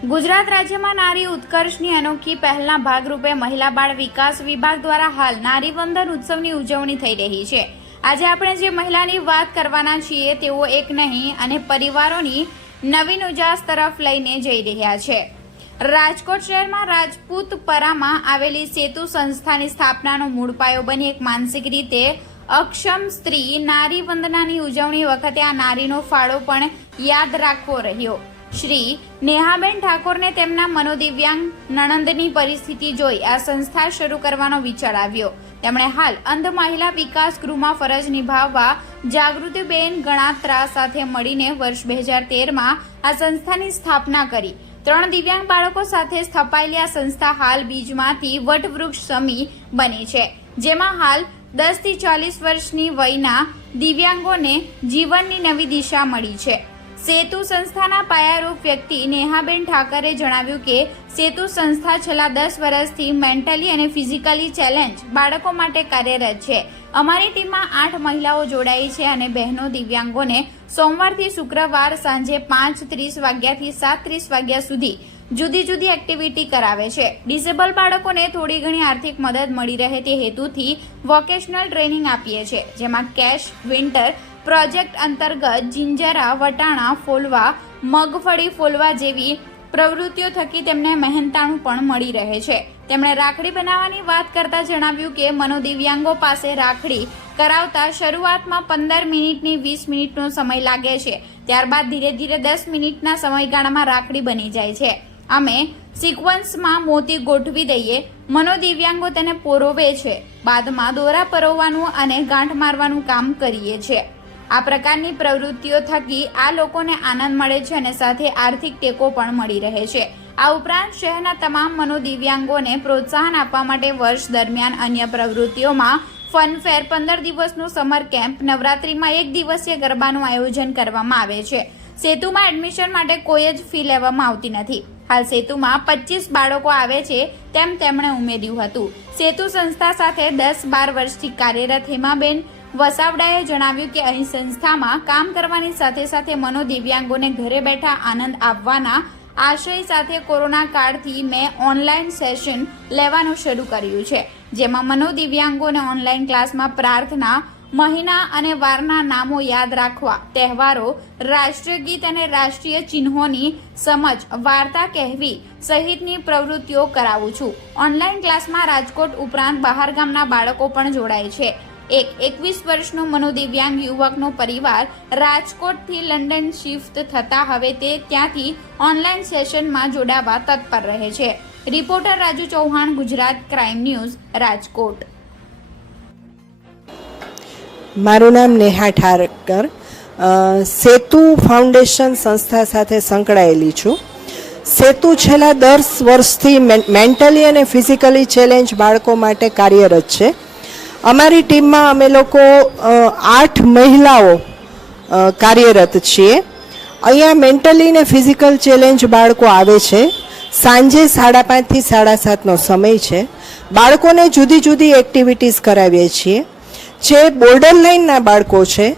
ગુજરાત રાજ્યમાં નારી ઉત્કર્ષની અનોખી પહેલના ભાગરૂપે મહિલા બાળ વિકાસ વિભાગ દ્વારા હાલ નારી વંદન ઉત્સવની ઉજવણી થઈ રહી છે. આજે આપણે જે મહિલાની વાત કરવાના છીએ તેઓ એક નહીં, અને પરિવારોની નવીન ઉજાસ તરફ લઈને જઈ રહ્યા છે. રાજકોટ શહેરમાં રાજપૂતપરામાં આવેલી સેતુ સંસ્થાની સ્થાપનાનો મૂળ પાયો બની એક માનસિક રીતે અક્ષમ સ્ત્રી નારી વંદનાની ઉજવણી વખતે આ નારીનો ફાળો પણ યાદ રાખવો રહ્યો. શ્રી નેહાબેન ઠાકોરને તેમના મનોદિવ્યાંગ નણંદની પરિસ્થિતિ જોઈ આ સંસ્થા શરૂ કરવાનો વિચાર આવ્યો. તેમણે હાલ અંધ મહિલા વિકાસ ગૃહમાં ફરજ નિભાવવા જાગૃતિબેન ગણાત્રા સાથે મળીને વર્ષ બે હજાર તેરમાં આ સંસ્થાની સ્થાપના કરી. ત્રણ દિવ્યાંગ બાળકો સાથે સ્થપાયેલી આ સંસ્થા હાલ બીજમાંથી વટવૃક્ષ સમી બની છે, જેમાં હાલ દસથી ચાલીસ વર્ષની વયના દિવ્યાંગોને જીવનની નવી દિશા મળી છે. સેતુ સંસ્થાના પાયારૂપ વ્યક્તિ નેહાબેન ઠાકરે જણાવ્યું કે, સેતુ સંસ્થા છેલ્લા દસ વર્ષથી મેન્ટલી અને ફિઝિકલી ચેલેન્જ બાળકો માટે કાર્યરત છે. અમારી ટીમમાં આઠ મહિલાઓ જોડાઈ છે અને બહેનો દિવ્યાંગોને સોમવારથી શુક્રવાર સાંજે પાંચ ત્રીસ વાગ્યાથી સાત ત્રીસ વાગ્યા સુધી જુદી જુદી એક્ટિવિટી કરાવે છે. ડિસેબલ બાળકોને થોડી ઘણી આર્થિક મદદ મળી રહે તે હેતુથી વોકેશનલ ટ્રેનિંગ આપીએ છીએ, જેમાં કેશ, વિન્ટર પ્રોજેક્ટ અંતર્ગત જિંજરા, વટાણા ફોલવા, મગફળી ફોલવા જેવી પ્રવૃત્તિઓ થકી તેમને મહેનતાણું પણ મળી રહે છે. તેમણે રાખડી બનાવવાની વાત કરતા જણાવ્યું કે મનોદિવ્યાંગો પાસે રાખડી કરાવતા શરૂઆતમાં પંદર મિનિટની વીસ મિનિટનો સમય લાગે છે. ત્યારબાદ ધીરે ધીરે દસ મિનિટના સમયગાળામાં રાખડી બની જાય છે. અમે સિક્વન્સમાં મોતી ગોઠવી દઈએ. મનોદિવ્યાંગો તેને પોરોવે છે. બાદમાં દોરા પરોવવાનું અને ગાંઠ મારવાનું કામ કરીએ છીએ આ પ્રકારની પ્રવૃત્તિઓ થકી આ લોકોને આનંદ મળે છે અને સાથે આર્થિક ટેકો પણ મળી રહે છે. આ ઉપરાંત શહેરના તમામ મનોદિવ્યાંગોને પ્રોત્સાહન આપવા માટે વર્ષ દરમિયાન અન્ય પ્રવૃત્તિઓમાં ફનફેર પંદર દિવસનું સમર કેમ્પ, નવરાત્રીમાં એક દિવસીય ગરબાનું આયોજન કરવામાં આવે છે. સેતુમાં એડમિશન માટે કોઈ જ ફી લેવામાં આવતી નથી. હાલ સેતુમાં પચીસ બાળકો આવે છે તેમ તેમણે ઉમેર્યું હતું. સેતુ સંસ્થા સાથે દસ બાર વર્ષથી કાર્યરત હેમાબેન વસાવડાએ જણાવ્યું કે અહીં સંસ્થામાં કામ કરવાની સાથે સાથે મનોદિવ્યાંગોને ઘરે બેઠા આનંદ આપવાના આશય સાથે કોરોના કાળથી મેં ઓનલાઈન સેશન લેવાનું શરૂ કર્યું છે, જેમાં મનોદિવ્યાંગોને ઓનલાઈન ક્લાસમાં પ્રાર્થના, મહિના અને વારના નામો યાદ રાખવા, તહેવારો, રાષ્ટ્રીય ગીત અને રાષ્ટ્રીય ચિહ્નોની સમજ, વાર્તા કહેવી સહિતની પ્રવૃત્તિઓ કરાવું છું. ઓનલાઈન ક્લાસમાં રાજકોટ ઉપરાંત બહાર ગામના બાળકો પણ જોડાય છે. એક એકવીસ વર્ષનો મનોદિવ્યાંગ યુવકનો પરિવાર રાજકોટથી લંડન શિફ્ટ થતા હવે તે ત્યાંથી ઓનલાઈન સેશનમાં જોડાવા તત્પર રહે છે. Reporter Raju Chauhan, Gujarat crime news, Rajkot. મારું નામ નેહા ઠારકર. સેતુ ફાઉન્ડેશન સંસ્થા સાથે સંકળાયેલી છું. સેતુ છેલ્લા દસ વર્ષથી મેન્ટલી અને ફિઝિકલી ચેલેન્જ બાળકો માટે કાર્યરત છે. અમારી ટીમમાં અમે લોકો આઠ મહિલાઓ કાર્યરત છીએ. અહીંયા મેન્ટલી ને ફિઝિકલ ચેલેન્જ બાળકો આવે છે. સાંજે સાડા પાંચથી સાડા સાતનો સમય છે. બાળકોને જુદી જુદી એક્ટિવિટીઝ કરાવીએ છીએ. જે બોર્ડર લાઇનના બાળકો છે,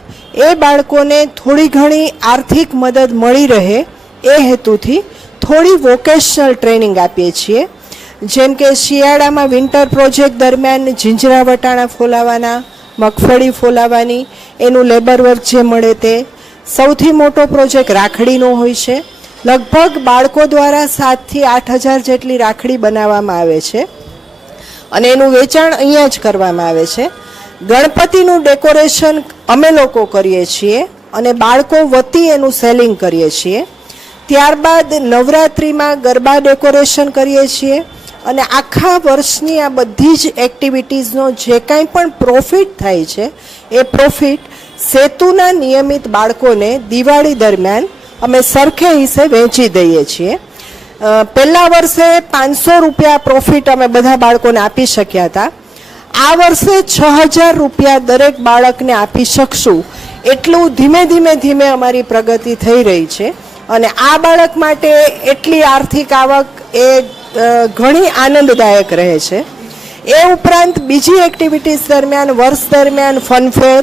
એ બાળકોને થોડી ઘણી આર્થિક મદદ મળી રહે એ હેતુથી થોડી વોકેશનલ ટ્રેનિંગ આપીએ છીએ. જેમ કે શિયાળામાં વિન્ટર પ્રોજેક્ટ દરમિયાન ઝીંજરા વટાણા ફોલાવાના, મગફળી ફોલાવાની, એનું લેબર વર્ક જે મળે તે. સૌથી મોટો પ્રોજેક્ટ રાખડીનો હોય છે. લગભગ બાળકો દ્વારા સાતથી આઠ હજાર જેટલી રાખડી બનાવવામાં આવે છે. અને એનું વેચાણ અહીંયા જ કરવામાં આવે છે. ગણપતિનું ડેકોરેશન અમે લોકો કરીએ છીએ અને બાળકો વતી એનું સેલિંગ કરીએ છીએ. ત્યારબાદ નવરાત્રિમાં ગરબા ડેકોરેશન કરીએ છીએ. અને આખા વર્ષની આ બધી જ એક્ટિવિટીઝનો જે કાંઈ પણ પ્રોફિટ થાય છે, એ પ્રોફિટ સેતુના નિયમિત બાળકોને દિવાળી દરમિયાન અમે સરખે હિસ્સે વહેંચી દઈએ છીએ. પહેલા વર્ષે પાંચસો રૂપિયા પ્રોફિટ અમે બધા બાળકોને આપી શક્યા હતા. આ વર્ષે છ હજાર રૂપિયા દરેક બાળકને આપી શકશું. એટલું ધીમે ધીમે ધીમે અમારી પ્રગતિ થઈ રહી છે. અને આ બાળક માટે એટલી આર્થિક આવક એ ઘણી આનંદદાયક રહે છે. એ ઉપરાંત બીજી એક્ટિવિટીઝ દરમિયાન, વર્ષ દરમિયાન ફનફેર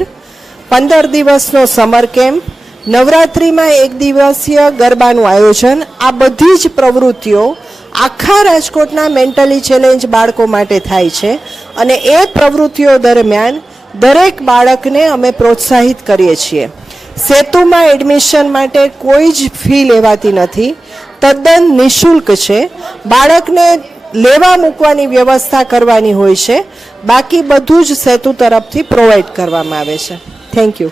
પંદર દિવસનો સમર કેમ્પ નવરાત્રિમાં એક દિવસીય ગરબાનું આયોજન, આ બધી જ પ્રવૃત્તિઓ આખા રાજકોટના મેન્ટલી ચેલેન્જ બાળકો માટે થાય છે અને એ પ્રવૃત્તિઓ દરમિયાન દરેક બાળકને અમે પ્રોત્સાહિત કરીએ છીએ. સેતુમાં એડમિશન માટે કોઈ જ ફી લેવાતી નથી. તદ્દન નિઃશુલ્ક છે. બાળકને લેવા મૂકવાની વ્યવસ્થા કરવાની હોય છે. બાકી બધું જ સેતુ તરફથી પ્રોવાઈડ કરવામાં આવે છે. Thank you